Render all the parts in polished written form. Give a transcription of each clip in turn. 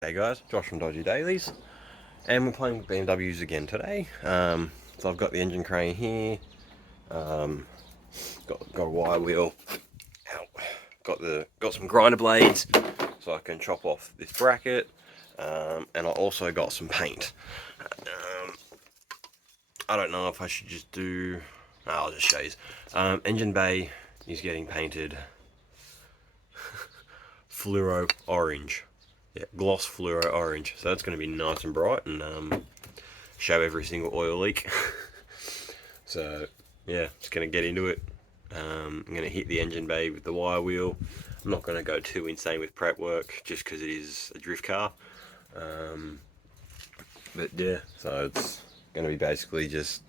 Hey guys, Josh from Dodgy Dailies, and we're playing with BMWs again today. So I've got the engine crane here, got a wire wheel, got some grinder blades, so I can chop off this bracket, and I also got some paint. I don't know if I should just do. I'll just show you. Engine bay is getting painted fluoro orange. Yeah, gloss fluoro orange. So that's going to be nice and bright and show every single oil leak. So yeah, just going to get into it. I'm going to hit the engine bay with the wire wheel. I'm not going to go too insane with prep work just because it is a drift car. But yeah, so it's going to be basically just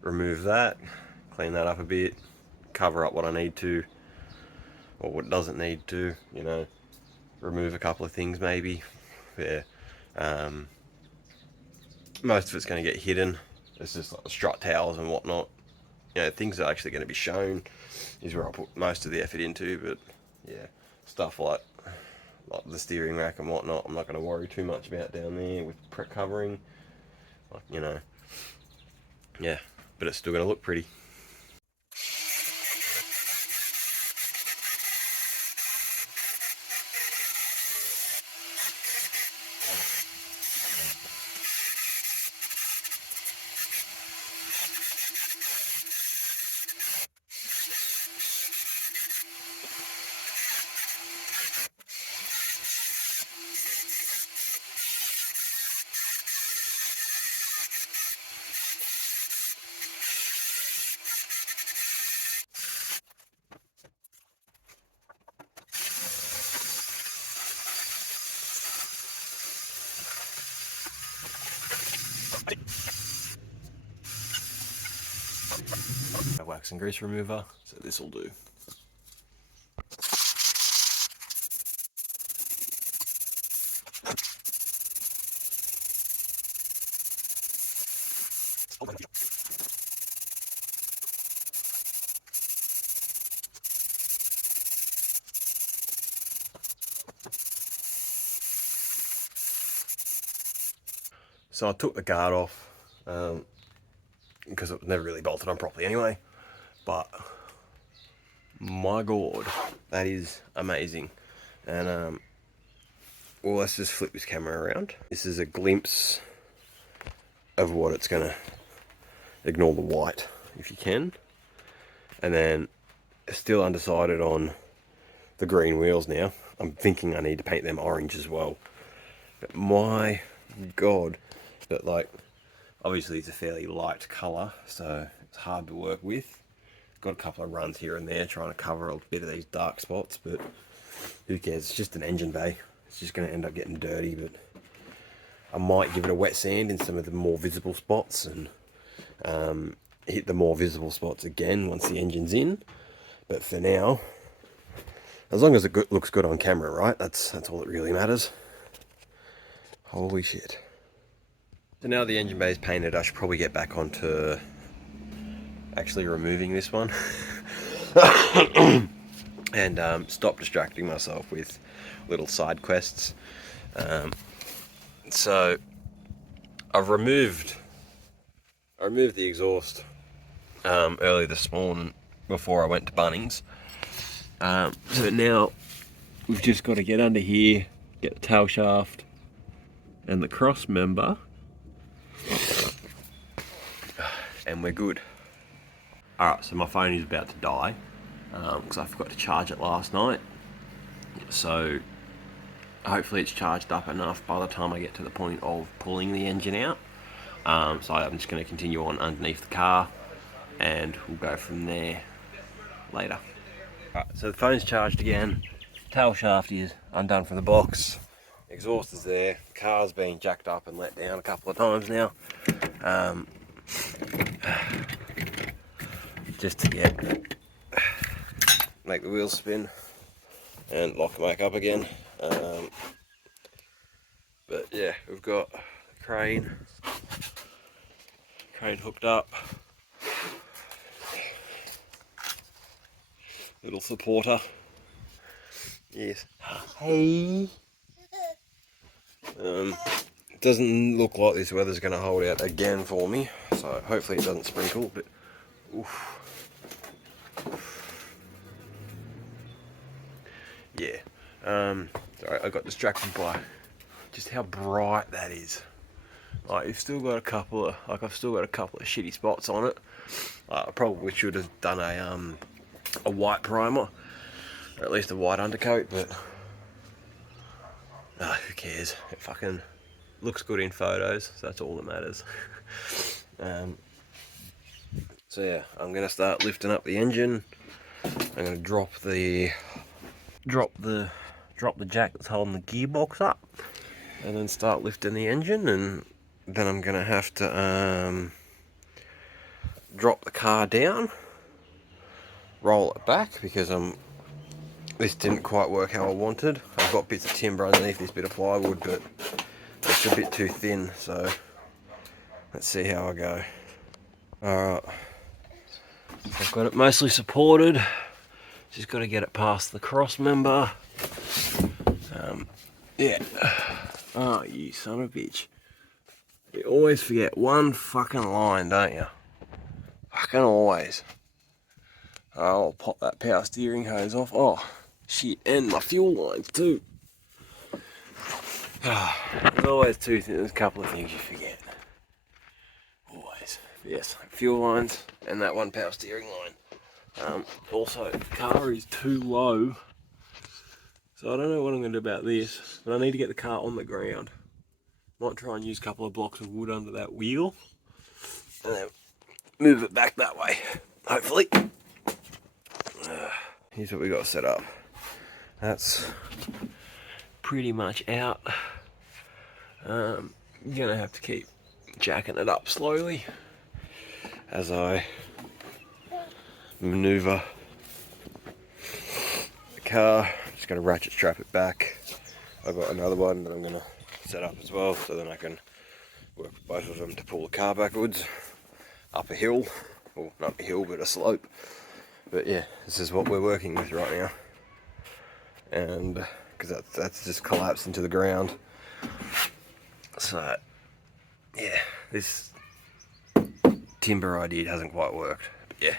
remove that, clean that up a bit, cover up what I need to, or what doesn't need to, remove a couple of things maybe. Yeah. Most of it's going to get hidden. It's just like the strut towels and whatnot. Things that are actually going to be shown is where I put most of the effort into. But yeah, stuff like the steering rack and whatnot, I'm not going to worry too much about down there with prep covering. Yeah, but it's still going to look pretty. A wax and grease remover, so this will do. So I took the guard off because it was never really bolted on properly anyway. But my god, that is amazing. And well, let's just flip this camera around. This is a glimpse of what it's gonna. Ignore the white if you can. And then still undecided on the green wheels now. I'm thinking I need to paint them orange as well. But my god, but like obviously it's a fairly light colour, so it's hard to work with. Got a couple of runs here and there trying to cover a bit of these dark spots, but who cares? It's just an engine bay. It's just going to end up getting dirty, but I might give it a wet sand in some of the more visible spots and hit the more visible spots again once the engine's in. But for now, as long as it looks good on camera, right? That's all that really matters. Holy shit. So now the engine bay is painted, I should probably get back onto actually removing this one. And stop distracting myself with little side quests. So I've removed the exhaust early this morning before I went to Bunnings. So now we've just got to get under here, get the tail shaft and the cross member, and we're good. Alright, so my phone is about to die because I forgot to charge it last night. So hopefully it's charged up enough by the time I get to the point of pulling the engine out. So I'm just going to continue on underneath the car and we'll go from there later. Right, so the phone's charged again, tail shaft is undone from the box, exhaust is there, car's been jacked up and let down a couple of times now. Just to make the wheels spin and lock them back up again. But yeah, we've got the crane hooked up. Little supporter. Yes. Hey. It doesn't look like this weather's going to hold out again for me, so hopefully it doesn't sprinkle, but oof. Yeah, sorry, I got distracted by just how bright that is. Like, you've still got a couple of, I've still got a couple of shitty spots on it. I probably should have done a white primer, or at least a white undercoat, but who cares? It fucking looks good in photos, so that's all that matters. So yeah, I'm gonna start lifting up the engine. I'm gonna drop the jack that's holding the gearbox up, and then start lifting the engine, and then I'm gonna have to drop the car down, roll it back because this didn't quite work how I wanted. I've got bits of timber underneath this bit of plywood, but it's a bit too thin, so let's see how I go. Alright, I've got it mostly supported, just got to get it past the cross member. Yeah. Oh, you son of a bitch. You always forget one fucking line, don't you? Fucking always. I'll pop that power steering hose off. Oh, shit, and my fuel lines too. There's always there's a couple of things you forget. Always. Yes, fuel lines and that one power steering line. Also, the car is too low. So I don't know what I'm going to do about this, but I need to get the car on the ground. Might try and use a couple of blocks of wood under that wheel, and then move it back that way, hopefully. Here's what we got set up. That's pretty much out. You're gonna have to keep jacking it up slowly as I maneuver the car. Just gonna ratchet strap it back. I've got another one that I'm gonna set up as well, so then I can work with both of them to pull the car backwards up a hill. Well, not a hill, but a slope. But yeah, this is what we're working with right now. And because that's just collapsed into the ground. So yeah, this timber idea hasn't quite worked. But yeah.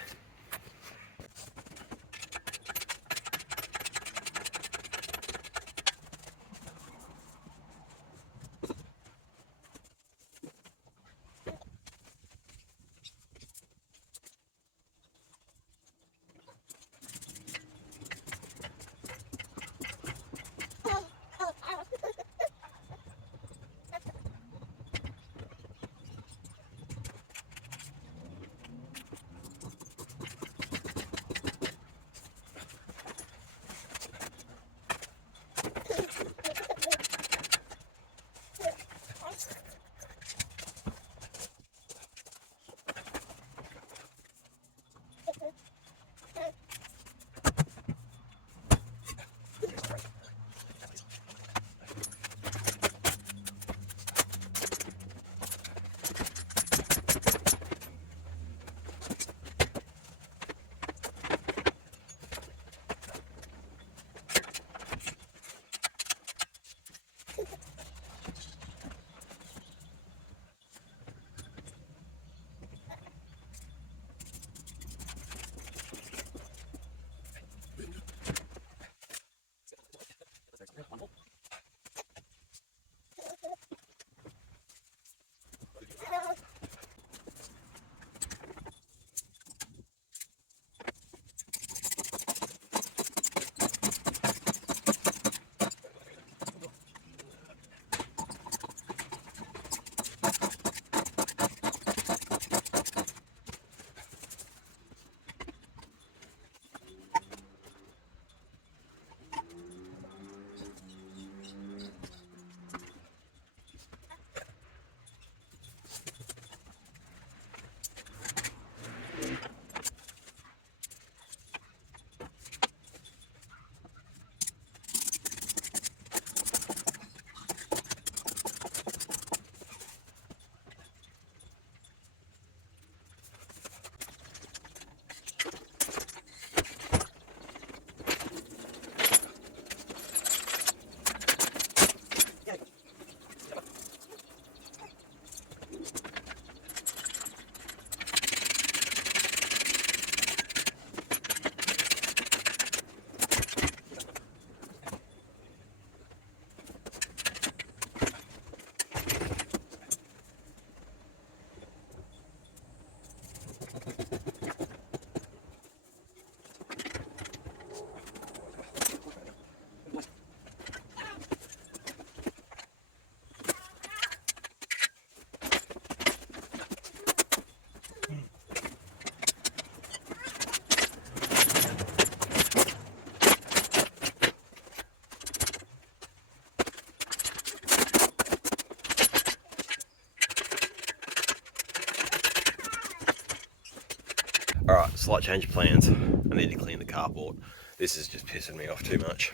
slight change of plans. I need to clean the carport. This is just pissing me off too much.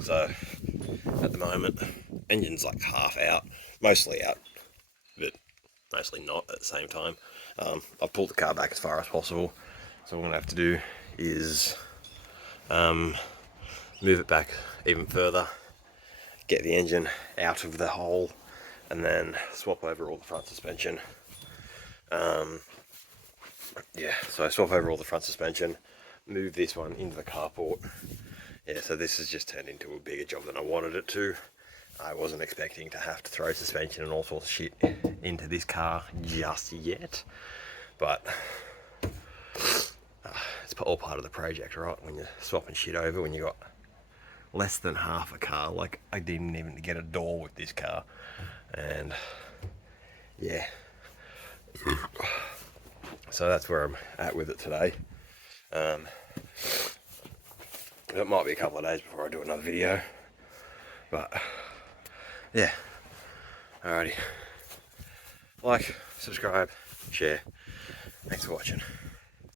So at the moment, engine's like half out, mostly out, but mostly not at the same time. I've pulled the car back as far as possible. So what I'm gonna have to do is move it back even further, get the engine out of the hole, and then swap over all the front suspension. Yeah, so I swap over all the front suspension, move this one into the carport. Yeah, so this has just turned into a bigger job than I wanted it to. I wasn't expecting to have to throw suspension and all sorts of shit into this car just yet, but it's all part of the project, right? When you're swapping shit over, when you got less than half a car. Like, I didn't even get a door with this car, and yeah, so that's where I'm at with it today. It might be a couple of days before I do another video, but yeah. Alrighty, like, subscribe, share. Thanks for watching.